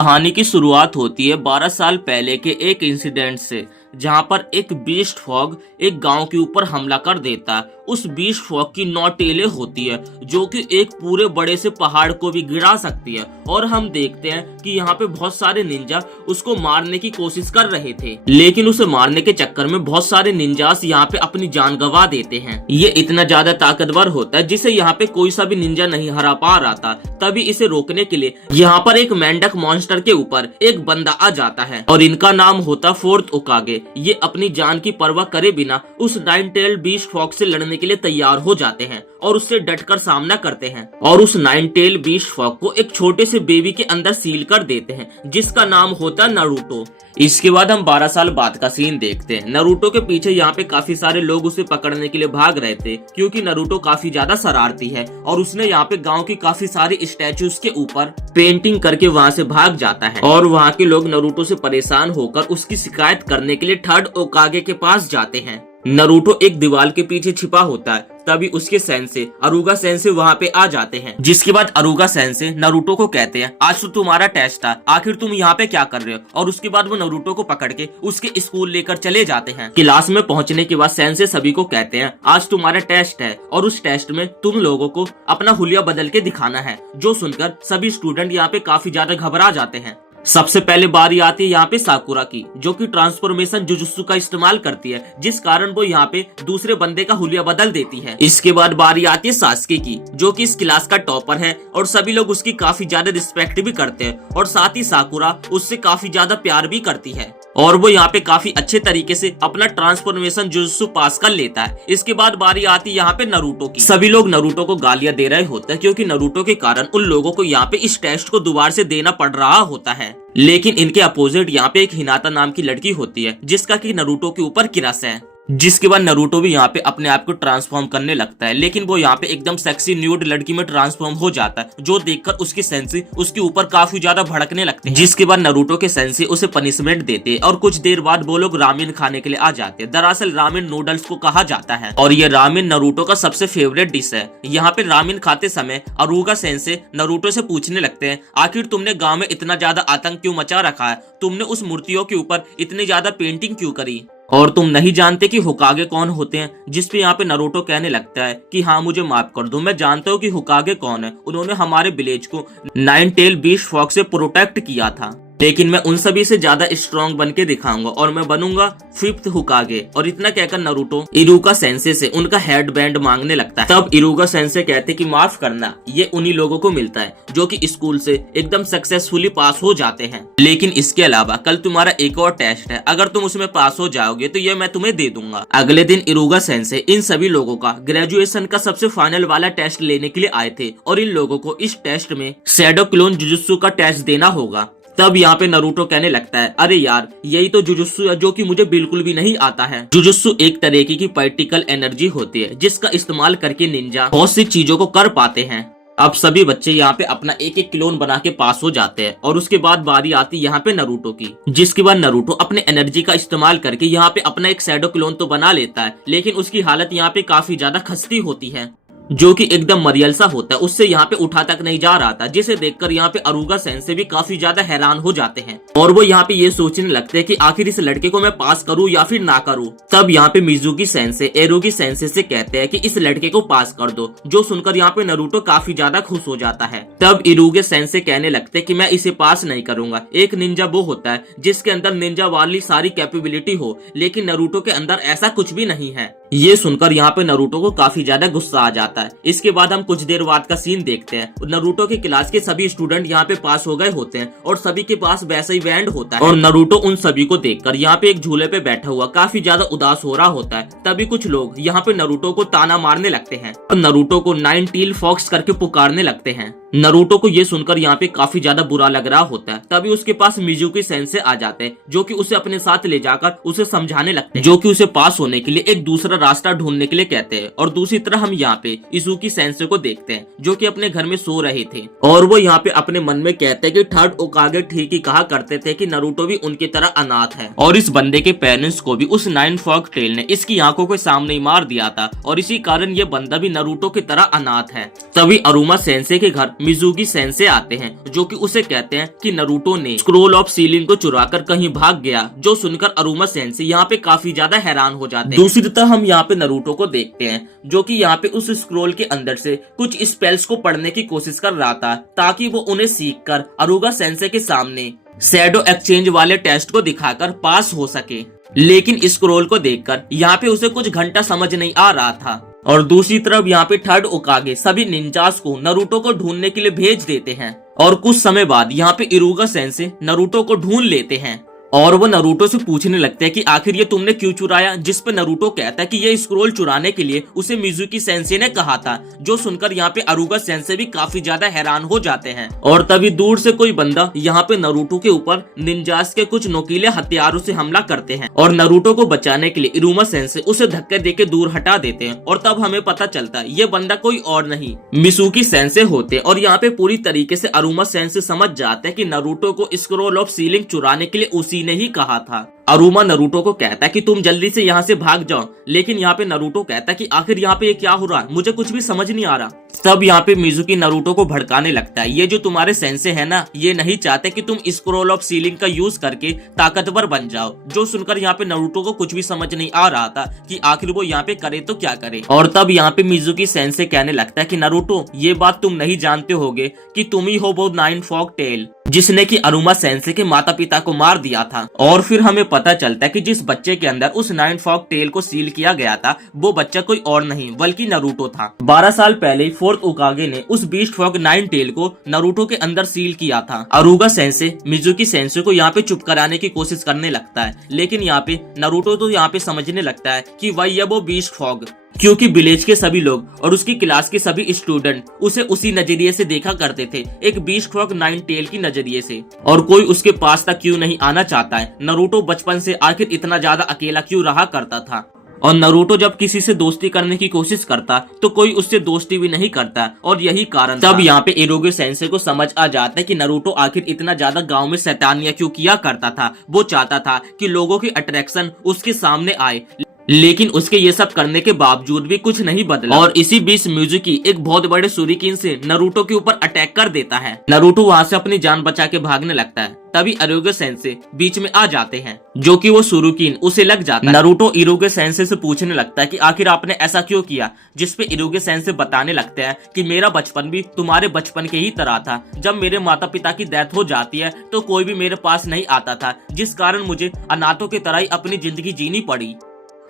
कहानी की शुरुआत होती है 12 साल पहले के एक इंसिडेंट से, जहां पर एक बीस्ट फॉग एक गांव के ऊपर हमला कर देता है। उस बीस्ट फॉग की 9 टेलें होती है जो कि एक पूरे बड़े से पहाड़ को भी गिरा सकती है। और हम देखते हैं कि यहाँ पे बहुत सारे निंजा उसको मारने की कोशिश कर रहे थे, लेकिन उसे मारने के चक्कर में बहुत सारे निंजास यहाँ पे अपनी जान गंवा देते हैं। ये इतना ज्यादा ताकतवर होता है जिसे यहाँ पे कोई सा भी निंजा नहीं हरा पा रहा था। तभी इसे रोकने के लिए यहाँ पर एक मेंढक मॉन्स्टर के ऊपर एक बंदा आ जाता है और इनका नाम होता फोर्थ ओकागे। ये अपनी जान की परवाह करे बिना उस 9 टेल बीस्ट फॉग से लड़ने के लिए तैयार हो जाते हैं और उससे डटकर सामना करते हैं और उस 9 टेल बीस्ट फॉग को एक छोटे से बेबी के अंदर सील कर देते हैं जिसका नाम होता है नारुतो। इसके बाद हम 12 साल बाद का सीन देखते हैं। नारुतो के पीछे यहाँ पे काफी सारे लोग उसे पकड़ने के लिए भाग रहे थे क्योंकि नारुतो काफी ज्यादा शरारती है और उसने यहाँ पे गांव की काफी सारी स्टैचूज के ऊपर पेंटिंग करके वहाँ से भाग जाता है और वहाँ के लोग नारुतो से परेशान होकर उसकी शिकायत करने के लिए थर्ड ओकागे के पास जाते हैं। नारुतो एक दीवार के पीछे छिपा होता है, तभी उसके सेंसे अरुगा सेंसे वहाँ पे आ जाते हैं। जिसके बाद अरुगा सेंसे नारुतो को कहते हैं आज तो तुम्हारा टेस्ट था, आखिर तुम यहाँ पे क्या कर रहे हो। और उसके बाद वो नारुतो को पकड़ के उसके स्कूल लेकर चले जाते हैं। क्लास में पहुँचने के बाद सेंसे सभी को कहते हैं आज तुम्हारा टेस्ट है और उस टेस्ट में तुम लोगों को अपना हुलिया बदल के दिखाना है। जो सुनकर सभी स्टूडेंट यहाँ पे काफी ज्यादा घबरा जाते हैं। सबसे पहले बारी आती है यहाँ पे साकुरा की, जो कि ट्रांसफॉर्मेशन जुजुत्सु का इस्तेमाल करती है, जिस कारण वो यहाँ पे दूसरे बंदे का हुलिया बदल देती है। इसके बाद बारी आती है सास्के की, जो कि इस क्लास का टॉपर है और सभी लोग उसकी काफी ज्यादा रिस्पेक्ट भी करते हैं और साथ ही साकुरा उससे काफी ज्यादा प्यार भी करती है और वो यहाँ पे काफी अच्छे तरीके से अपना ट्रांसफॉर्मेशन जुजुत्सु पास कर लेता है। इसके बाद बारी आती है यहाँ पे नारुतो की। सभी लोग नारुतो को गालियां दे रहे होते हैं क्योंकि नारुतो के कारण उन लोगों को यहाँ पे इस टेस्ट को दोबारा से देना पड़ रहा होता है। लेकिन इनके अपोजिट यहाँ पे एक हिनाता नाम की लड़की होती है जिसका कि नारुतो के ऊपर क्रश है। जिसके बाद नारुतो भी यहाँ पे अपने आप को ट्रांसफॉर्म करने लगता है, लेकिन वो यहाँ पे एकदम सेक्सी न्यूड लड़की में ट्रांसफॉर्म हो जाता है, जो देखकर उसकी सेंसी उसके ऊपर काफी ज्यादा भड़कने लगते हैं। जिसके बाद नारुतो के सेंसी उसे पनिशमेंट देते और कुछ देर बाद वो लोग रामेन खाने के लिए आ जाते हैं। दरअसल रामेन नूडल्स को कहा जाता है और ये रामेन नारुतो का सबसे फेवरेट डिश है। यहाँ पे रामेन खाते समय अरुगा सेंसे नारुतो से पूछने लगते हैं आखिर तुमने गाँव में इतना ज्यादा आतंक क्यों मचा रखा है, तुमने उस मूर्तियों के ऊपर इतनी ज्यादा पेंटिंग क्यों करी और तुम नहीं जानते कि होकागे कौन होते हैं। जिसपे यहाँ पे नारुतो कहने लगता है कि हाँ मुझे माफ कर दो, मैं जानता हूँ कि होकागे कौन है, उन्होंने हमारे विलेज को 9 टेल बीस्ट फॉग से प्रोटेक्ट किया था, लेकिन मैं उन सभी से ज्यादा स्ट्रॉन्ग बन के दिखाऊंगा और मैं बनूंगा 5th होकागे। और इतना कहकर नारुतो इरुका सेंसे से उनका हेड बैंड मांगने लगता है। तब इरुका सेंसे कहते कि माफ करना, ये उन्हीं लोगों को मिलता है जो कि स्कूल से एकदम सक्सेसफुली पास हो जाते हैं, लेकिन इसके अलावा कल तुम्हारा एक और टेस्ट है, अगर तुम उसमें पास हो जाओगे तो ये मैं तुम्हें दे दूंगा। अगले दिन इरुगा सेंसे इन सभी लोगों का ग्रेजुएशन का सबसे फाइनल वाला टेस्ट लेने के लिए आए थे और इन लोगों को इस टेस्ट में शैडो क्लोन जुजुत्सु का टेस्ट देना होगा। तब यहाँ पे नारुतो कहने लगता है अरे यार यही तो जुजुत्सु है जो कि मुझे बिल्कुल भी नहीं आता है। जुजुत्सु एक तरीके की पार्टिकल एनर्जी होती है जिसका इस्तेमाल करके निंजा बहुत सी चीजों को कर पाते हैं। अब सभी बच्चे यहाँ पे अपना एक एक क्लोन बना के पास हो जाते हैं और उसके बाद बारी आती है यहाँ पे नारुतो की। जिसके बाद नारुतो अपने एनर्जी का इस्तेमाल करके यहाँ पे अपना एक शैडो क्लोन तो बना लेता है, लेकिन उसकी हालत यहाँ पे काफी ज्यादा खस्ती होती है, जो कि एकदम मरियल सा होता है, उससे यहाँ पे उठा तक नहीं जा रहा था। जिसे देखकर यहाँ पे अरुगा सेंसे भी काफी ज्यादा हैरान हो जाते हैं और वो यहाँ पे ये सोचने लगते हैं कि आखिर इस लड़के को मैं पास करूँ या फिर ना करूँ। तब यहाँ पे मिजुकी सेंसे एरुगी सेंसे से कहते हैं कि इस लड़के को पास कर दो, जो सुनकर यहाँ पे नारुतो काफी ज्यादा खुश हो जाता है। तब इरुगे सेंसे कहने लगते हैं कि मैं इसे पास नहीं करूंगा। एक निंजा वो होता है जिसके अंदर निंजा वाली सारी कैपेबिलिटी हो, लेकिन नारुतो के अंदर ऐसा कुछ भी नहीं है। ये सुनकर यहाँ पे नारुतो को काफी ज्यादा गुस्सा आ जाता है। इसके बाद हम कुछ देर बाद का सीन देखते हैं। नारुतो के क्लास के सभी स्टूडेंट यहाँ पे पास हो गए होते हैं और सभी के पास वैसा ही बैंड होता है और नारुतो उन सभी को देखकर यहाँ पे एक झूले पे बैठा हुआ काफी ज्यादा उदास हो रहा होता है। तभी कुछ लोग यहाँ पे नारुतो को ताना मारने लगते हैं और नारुतो को 9 टेल फॉक्स करके पुकारने लगते हैं। नारुतो को ये सुनकर यहाँ पे काफी ज्यादा बुरा लग रहा होता है। तभी उसके पास मिजुकी सेंसे आ जाते हैं, जो कि उसे अपने साथ ले जाकर उसे समझाने लगते हैं, जो कि उसे पास होने के लिए एक दूसरा रास्ता ढूंढने के लिए कहते हैं। और दूसरी तरफ हम यहाँ पे इजुकी सेंसे को देखते हैं, जो कि अपने घर में सो रहे थे और वो यहाँ पे अपने मन में कहते हैं कि थर्ड ओकागे ठीक ही कहा करते थे कि नारुतो भी उनकी तरह अनाथ है और इस बंदे के पेरेंट्स को भी उस 9 फॉग टेल ने इसकी आंखों के सामने ही मार दिया था और इसी कारण ये बंदा भी नारुतो की तरह अनाथ है। तभी अरुमा सेंसे के घर मिजुकी सेंसे आते हैं, जो कि उसे कहते हैं कि नारुतो ने स्क्रोल ऑफ सीलिंग को चुराकर कहीं भाग गया, जो सुनकर अरुमा सेंसे यहाँ पे काफी ज्यादा हैरान हो जाते हैं। दूसरी तरफ हम यहाँ पे नारुतो को देखते हैं, जो कि यहाँ पे उस स्क्रोल के अंदर से कुछ स्पेल्स को पढ़ने की कोशिश कर रहा था, ताकि वो उन्हें सीखकर अरुगा सेंसे के सामने शैडो एक्सचेंज वाले टेस्ट को दिखाकर पास हो सके। लेकिन स्क्रोल को देखकर यहाँ पे उसे कुछ घंटा समझ नहीं आ रहा था। और दूसरी तरफ यहाँ पे थर्ड ओकागे सभी निंजास को नारुतो को ढूंढने के लिए भेज देते हैं, और कुछ समय बाद यहाँ पे इरुगा सेंसे नारुतो को ढूंढ लेते हैं और वो नारुतो से पूछने लगते हैं कि आखिर ये तुमने क्यों चुराया, जिस पे नारुतो कहता है कि ये स्क्रोल चुराने के लिए उसे मिजुकी सेंसे ने कहा था, जो सुनकर यहाँ पे अरुगा सेंसे भी काफी ज्यादा हैरान हो जाते हैं। और तभी दूर से कोई बंदा यहाँ पे नारुतो के ऊपर निंजास के कुछ नोकीले हथियारों से हमला करते हैं और नारुतो को बचाने के लिए इरुमा सेंसे उसे धक्के देके दूर हटा देते हैं। और तब हमें पता चलता है ये बंदा कोई और नहीं मिजुकी सेंसे होते। और यहाँ पे पूरी तरीके से अरुमा सेंसे समझ जाते हैं कि नारुतो को स्क्रोल ऑफ सीलिंग चुराने के लिए उसी ने ही कहा था। अरुमा नारुतो को कहता है कि तुम जल्दी से यहाँ से भाग जाओ, लेकिन यहाँ पे नारुतो कहता है कि आखिर यहाँ पे ये क्या हो रहा है, मुझे कुछ भी समझ नहीं आ रहा। तब यहाँ पे मिजुकी नारुतो को भड़काने लगता है, ये जो तुम्हारे सेंसे है ना, ये नहीं चाहते कि तुम स्क्रोल ऑफ सीलिंग का यूज करके ताकतवर बन जाओ। जो सुनकर यहाँ पे नारुतो को कुछ भी समझ नहीं आ रहा था कि आखिर वो यहाँ पे करे तो क्या करे। और तब यहाँ पे मिजुकी सेंसे कहने लगता है कि नारुतो, ये बात तुम नहीं जानते होगे कि तुम ही हो वो नाइन फॉग टेल जिसने कि अरुमा सेंसे के माता पिता को मार दिया था। और फिर हमें पता चलता है कि जिस बच्चे के अंदर उस नाइन फॉग टेल को सील किया गया था, वो बच्चा कोई और नहीं बल्कि नारुतो था। 12 साल पहले फोर्थ उकागे ने उस बीस्ट फॉग नाइन टेल को नारुतो के अंदर सील किया था। अरुगा सेंसे मिजुकी सेंसे को यहाँ पे चुप कराने की कोशिश करने लगता है, लेकिन यहाँ पे नारुतो तो यहाँ पे समझने लगता है कि वही है वो बीस्ट फॉग, क्योंकि विलेज के सभी लोग और उसकी क्लास के सभी स्टूडेंट उसे उसी नजरिए से देखा करते थे, एक बीस्ट फॉग नाइन टेल की नजरिए से। और कोई उसके पास तक क्यों नहीं आना चाहता है। नारुतो बचपन से आखिर इतना ज्यादा अकेला क्यों रहा करता था, और नारुतो जब किसी से दोस्ती करने की कोशिश करता तो कोई उससे दोस्ती भी नहीं करता, और यही कारण तब यहाँ पे इरुगे सेंसे को समझ आ जाता है कि नारुतो आखिर इतना ज्यादा गांव में शैतानियां क्यों किया करता था। वो चाहता था कि लोगों की अट्रैक्शन उसके सामने आए, लेकिन उसके ये सब करने के बावजूद भी कुछ नहीं बदला। और इसी बीच मिजुकी एक बहुत बड़े सूरिकिन से नारुतो के ऊपर अटैक कर देता है। नारुतो वहाँ से अपनी जान बचा के भागने लगता है, तभी इरुगे सेंसे बीच में आ जाते हैं, जो कि वो सूरिकिन उसे लग जाता है। नारुतो इरुगे सेंसे से पूछने लगता है कि आखिर आपने ऐसा क्यों किया, जिस पे इरुगे सेंसे बताने लगते हैं कि मेरा बचपन भी तुम्हारे बचपन के ही तरह था। जब मेरे माता पिता की डेथ हो जाती है तो कोई भी मेरे पास नहीं आता था, जिस कारण मुझे अनाथों की तरह ही अपनी जिंदगी जीनी पड़ी।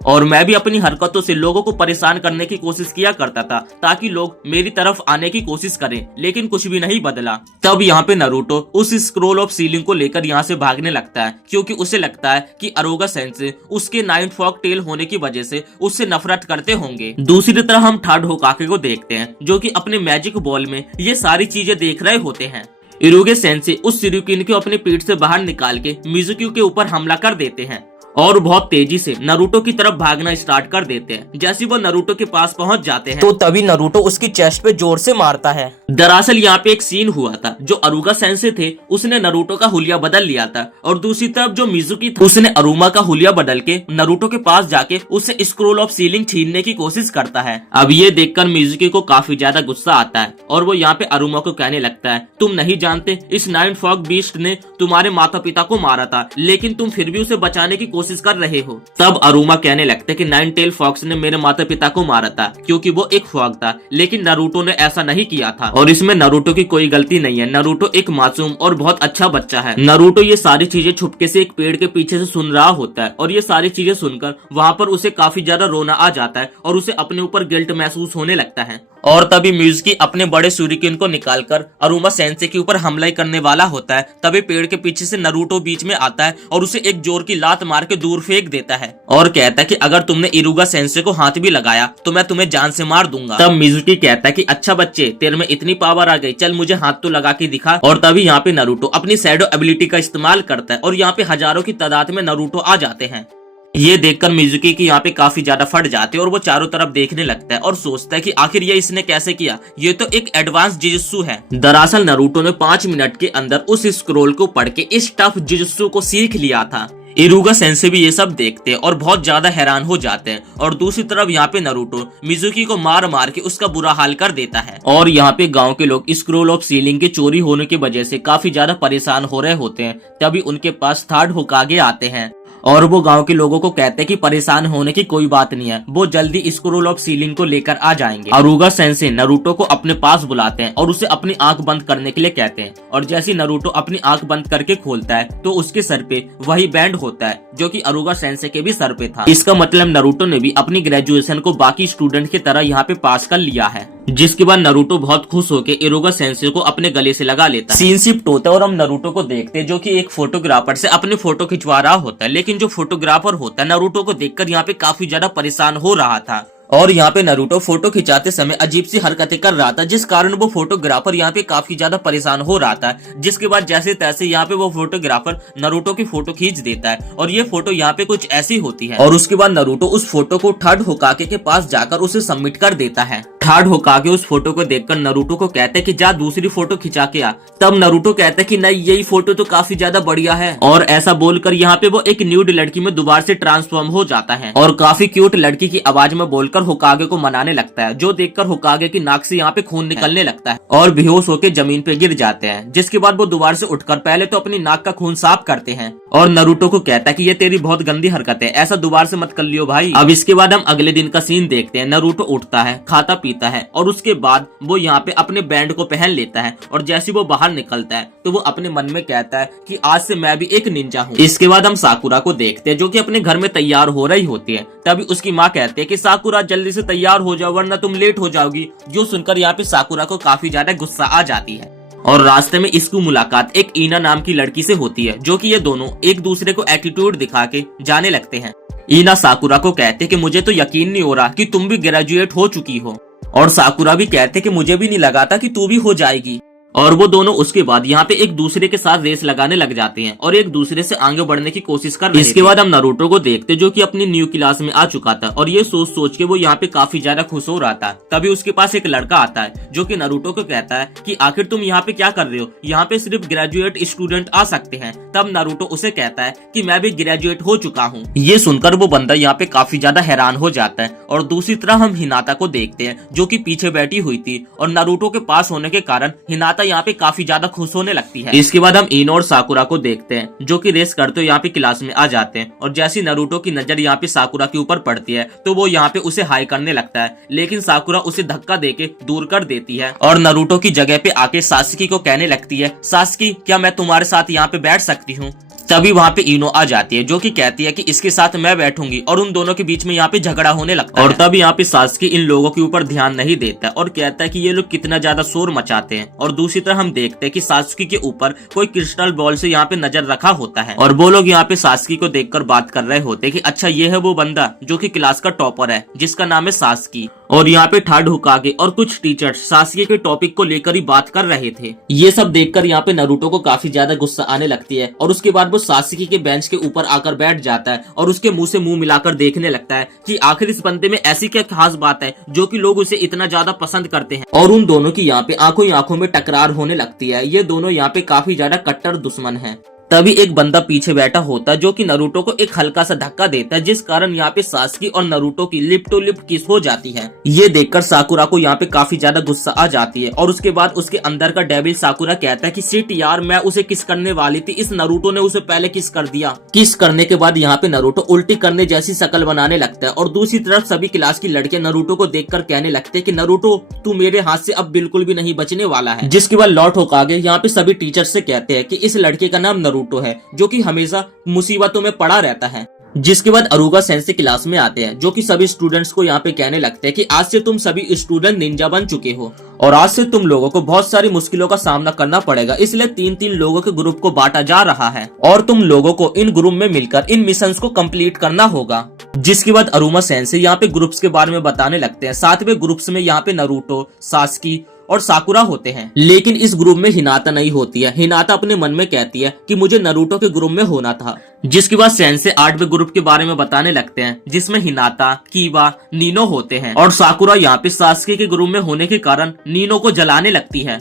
और मैं भी अपनी हरकतों से लोगों को परेशान करने की कोशिश किया करता था, ताकि लोग मेरी तरफ आने की कोशिश करें, लेकिन कुछ भी नहीं बदला। तब यहाँ पे नारुतो उस स्क्रोल ऑफ सीलिंग को लेकर यहाँ से भागने लगता है, क्योंकि उसे लगता है कि अरुगा सेंसे उसके नाइन फॉग टेल होने की वजह से उससे नफरत करते होंगे। दूसरी तरफ हम थर्ड होकागे को देखते हैं, जो कि अपने मैजिक बॉल में ये सारी चीजें देख रहे होते हैं। इरुगे सेंसे उस सूरिकिन को अपनी पीठ से बाहर निकाल के मिजुकी के ऊपर हमला कर देते हैं और बहुत तेजी से नारुतो की तरफ भागना स्टार्ट कर देते हैं। जैसे वो नारुतो के पास पहुंच जाते हैं तो तभी नारुतो उसकी चेस्ट पे जोर से मारता है। दरअसल यहाँ पे एक सीन हुआ था, जो अरुगा सेंसे थे उसने नारुतो का हुलिया बदल लिया था, और दूसरी तरफ जो मिजुकी था उसने अरुमा का हुलिया बदल के नारुतो के पास जाके उससे स्क्रोल ऑफ सीलिंग छीनने की कोशिश करता है। अब ये देखकर मिजुकी को काफी ज्यादा गुस्सा आता है, और वो यहाँ पे अरुमा को कहने लगता है, तुम नहीं जानते इस नाइन फॉग बीस्ट ने तुम्हारे माता पिता को मारा था, लेकिन तुम फिर भी उसे बचाने की कोशिश कर रहे हो। तब अरुमा कहने लगते हैं कि नाइन टेल फॉक्स ने मेरे माता पिता को मारा था, क्योंकि वो एक फॉग था, लेकिन नारुतो ने ऐसा नहीं किया था, और इसमें नारुतो की कोई गलती नहीं है। नारुतो एक मासूम और बहुत अच्छा बच्चा है। नारुतो ये सारी चीजें छुपके से एक पेड़ के पीछे से सुन रहा होता है, और ये सारी चीजें सुनकर वहाँ पर उसे काफी ज्यादा रोना आ जाता है, और उसे अपने ऊपर गिल्ट महसूस होने लगता है। और तभी मिजुकी अपने बड़े सूरिकिन को निकालकर अरुमा सेंसे के ऊपर हमला करने वाला होता है। तभी पेड़ के पीछे से नारुतो बीच में आता है और उसे एक जोर की लात मार के दूर फेंक देता है, और कहता है कि अगर तुमने इरुगा सेंसे को हाथ भी लगाया तो मैं तुम्हें जान से मार दूंगा। तब मिजुकी कहता है कि अच्छा बच्चे, तेरे में इतनी पावर आ गई, चल मुझे हाथ तो लगा के दिखा। और तभी यहाँ पे नारुतो अपनी शैडो एबिलिटी का इस्तेमाल करता है, और यहाँ पे हजारों की तादाद में नारुतो आ जाते हैं। ये देखकर मिजुकी की यहाँ पे काफी ज्यादा फट जाते हैं, और वो चारों तरफ देखने लगता है और सोचता है कि आखिर ये इसने कैसे किया, ये तो एक एडवांस जिजुत्सु है। दरअसल नारुतो ने 5 मिनट के अंदर उस स्क्रोल को पढ़ के इस टफ जिजुत्सु को सीख लिया था। इरुगा सेंसे भी ये सब देखते हैं और बहुत ज्यादा हैरान हो जाते हैं। और दूसरी तरफ यहाँ पे नारुतो मिजुकी को मार मार के उसका बुरा हाल कर देता है। और यहाँ पे गांव के लोग स्क्रोल ऑफ सीलिंग के चोरी होने की वजह से काफी ज्यादा परेशान हो रहे होते हैं। तभी उनके पास थर्ड होकागे आते हैं और वो गांव के लोगों को कहते हैं कि परेशान होने की कोई बात नहीं है, वो जल्दी स्क्रोल ऑफ सीलिंग को लेकर आ जाएंगे। अरुगा सेंसे नारुतो को अपने पास बुलाते हैं और उसे अपनी आंख बंद करने के लिए कहते हैं। और जैसे ही नारुतो अपनी आंख बंद करके खोलता है तो उसके सर पे वही बैंड होता है जो कि अरुगा सेंसे के भी सर पे था। इसका मतलब नारुतो ने भी अपनी ग्रेजुएशन को बाकी स्टूडेंट की तरह यहाँ पे पास कर लिया है। जिसके बाद नारुतो बहुत खुश होकर इरुगा सेंसे को अपने गले से लगा लेता है। सीन शिफ्ट होता है और हम नारुतो को देखते हैं जो कि एक फोटोग्राफर से अपनी फोटो खिंचवा रहा होता है। लेकिन जो फोटोग्राफर होता है नारुतो को देखकर यहाँ पे काफी ज्यादा परेशान हो रहा था। और यहाँ पे नारुतो फोटो खिंचाते समय अजीब सी हरकतें कर रहा था, जिस कारण वो फोटोग्राफर यहाँ पे काफी ज्यादा परेशान हो रहा था। जिसके बाद जैसे तैसे यहाँ पे वो फोटोग्राफर नारुतो की फोटो खींच देता है और ये फोटो यहाँ पे कुछ ऐसी होती है। और उसके बाद नारुतो उस फोटो को थर्ड होकागे के पास जाकर उसे सबमिट कर देता है। थर्ड होकागे उस फोटो को देखकर नारुतो को कहते हैं कि जा दूसरी फोटो खिंचा के आ। तब नारुतो कहता है कि नहीं, यही फोटो तो काफी ज्यादा बढ़िया है। और ऐसा बोलकर यहाँ पे वो एक न्यूड लड़की में दोबारा से ट्रांसफॉर्म हो जाता है और काफी क्यूट लड़की की आवाज में बोलकर होकागे को मनाने लगता है, जो देखकर होकागे की नाक से यहाँ पे खून निकलने लगता है और बेहोश होकर जमीन पे गिर जाते हैं। जिसके बाद वो दोबारा से उठकर पहले तो अपनी नाक का खून साफ करते हैं और नारुतो को कहता है कि ये तेरी बहुत गंदी हरकत है, ऐसा दोबारा से मत कर लियो भाई। अब इसके बाद हम अगले दिन का सीन देखते हैं। नारुतो उठता है, खाता पीता है और उसके बाद वो यहाँ पे अपने बैंड को पहन लेता है। और जैसे वो बाहर निकलता है तो वो अपने मन में कहता है कि आज से मैं भी एक निंजा हूँ। इसके बाद हम साकुरा को देखते हैं जो कि अपने घर में तैयार हो रही होती है। तभी उसकी माँ कहती है कि साकुरा जल्दी से तैयार हो जाओ वरना तुम लेट हो जाओगी। जो सुनकर यहाँ पे साकुरा को काफी ज्यादा गुस्सा आ जाती है। और रास्ते में इसकी मुलाकात एक ईना नाम की लड़की से होती है जो कि ये दोनों एक दूसरे को एटीट्यूड दिखा के जाने लगते हैं। ईना साकुरा को कहते कि मुझे तो यकीन नहीं हो रहा कि तुम भी ग्रेजुएट हो चुकी हो। और साकुरा भी कहते कि मुझे भी नहीं लगा था कि तू भी हो जाएगी। और वो दोनों उसके बाद यहाँ पे एक दूसरे के साथ रेस लगाने लग जाते हैं और एक दूसरे से आगे बढ़ने की कोशिश कर रहे हैं। इसके बाद हम नारुतो को देखते जो कि अपनी न्यू क्लास में आ चुका था और ये सोच सोच के वो यहाँ पे काफी ज्यादा खुश हो रहा था। तभी उसके पास एक लड़का आता है जो कि नारुतो को कहता है कि आखिर तुम यहाँ पे क्या कर रहे हो, यहाँ पे सिर्फ ग्रेजुएट स्टूडेंट आ सकते हैं। तब नारुतो उसे कहता है कि मैं भी ग्रेजुएट हो चुका हूँ। ये सुनकर वो बंदा यहाँ पे काफी ज्यादा हैरान हो जाता है। और दूसरी तरफ हम हिनाता को देखते हैं जो कि पीछे बैठी हुई थी और नारुतो के पास होने के कारण हिनाता यहाँ पे काफी ज्यादा खुश होने लगती है। इसके बाद हम इनो और साकुरा को देखते हैं जो कि रेस करते हुए यहाँ पे क्लास में आ जाते हैं। और जैसी नारुतो की नजर यहाँ पे साकुरा के ऊपर पड़ती है तो वो यहाँ पे उसे हाई करने लगता है, लेकिन साकुरा उसे धक्का देके दूर कर देती है और नारुतो की जगह पे आके सास्की को कहने लगती है, सास्की क्या मैं तुम्हारे साथ यहाँ पे बैठ सकती हूँ। तभी वहाँ पे इनो आ जाती है जो कि कहती है कि इसके साथ मैं बैठूंगी और उन दोनों के बीच में यहाँ पे झगड़ा होने लगता है। और तब यहाँ पे सास्की इन लोगों के ऊपर ध्यान नहीं देता और कहता है कि ये लोग कितना ज्यादा शोर मचाते हैं। और दूसरी तरफ हम देखते हैं कि सास्की के ऊपर कोई क्रिस्टल बॉल से यहाँ पे नजर रखा होता है और वो लोग यहाँ पे सास्की को देखकर बात कर रहे होते हैं कि अच्छा ये है वो बंदा जो कि क्लास का टॉपर है जिसका नाम है सास्की। और यहाँ पे थर्ड होकागे और कुछ टीचर्स सास्की के टॉपिक को लेकर ही बात कर रहे थे। ये सब देखकर यहाँ पे नारुतो को काफी ज्यादा गुस्सा आने लगती है और उसके बाद वो सास्की के बेंच के ऊपर आकर बैठ जाता है और उसके मुंह से मुंह मिलाकर देखने लगता है कि आखिर इस बंदे में ऐसी क्या खास बात है जो कि लोग उसे इतना ज्यादा पसंद करते हैं। और उन दोनों की यहाँ पे आंखों ही आंखों में टकरार होने लगती है। ये दोनों यहाँ पे काफी ज्यादा कट्टर दुश्मन है। तभी एक बंदा पीछे बैठा होता है जो कि नारुतो को एक हल्का सा धक्का देता है, जिस कारण यहाँ पे सास्की और नारुतो की लिप टू लिप किस हो जाती है। ये देखकर साकुरा को यहाँ पे काफी ज्यादा गुस्सा आ जाती है और उसके बाद उसके अंदर का डेविल साकुरा कहता है कि शिट यार, मैं उसे किस करने वाली थी, इस नारुतो ने उसे पहले किस कर दिया। किस करने के बाद यहाँ पे नारुतो उल्टी करने जैसी शक्ल बनाने लगता है और दूसरी तरफ सभी क्लास की लड़कियां नारुतो को देखकर कहने लगते हैं कि नारुतो तू मेरे हाथ से अब बिल्कुल भी नहीं बचने वाला है। जिसके बाद लौट होकागे यहाँ पे सभी टीचर से कहते हैं कि इस लड़के का नाम नारुतो है जो कि हमेशा मुसीबतों में पड़ा रहता है। जिसके बाद अरुगा सेंसे क्लास में आते हैं जो कि सभी स्टूडेंट्स को यहाँ पे कहने लगते हैं कि आज से तुम सभी स्टूडेंट निंजा बन चुके हो और आज से तुम लोगों को बहुत सारी मुश्किलों का सामना करना पड़ेगा, इसलिए 3-3 लोगों के ग्रुप को बांटा जा रहा है और तुम लोगों को इन ग्रुप में मिलकर इन मिशंस को कंप्लीट करना होगा। जिसके बाद अरुमा सेंसे यहाँ पे ग्रुप्स के बारे में बताने लगते हैं। 7वें ग्रुप्स में यहाँ पे नारुतो, सास्की और साकुरा होते हैं, लेकिन इस ग्रुप में हिनाता नहीं होती है। हिनाता अपने मन में कहती है कि मुझे नारुतो के ग्रुप में होना था। जिसके बाद सेंसे 8वें ग्रुप के बारे में बताने लगते हैं जिसमें हिनाता, कीवा, नीनो होते हैं और साकुरा यहाँ पे सास्की के ग्रुप में होने के कारण नीनो को जलाने लगती है।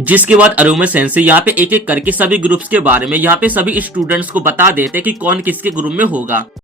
जिसके बाद अरुमा सेंसे यहाँ पे एक एक करके सभी ग्रुप्स के बारे में यहाँ पे सभी स्टूडेंट्स को बता देते कि कौन किसके ग्रुप में होगा।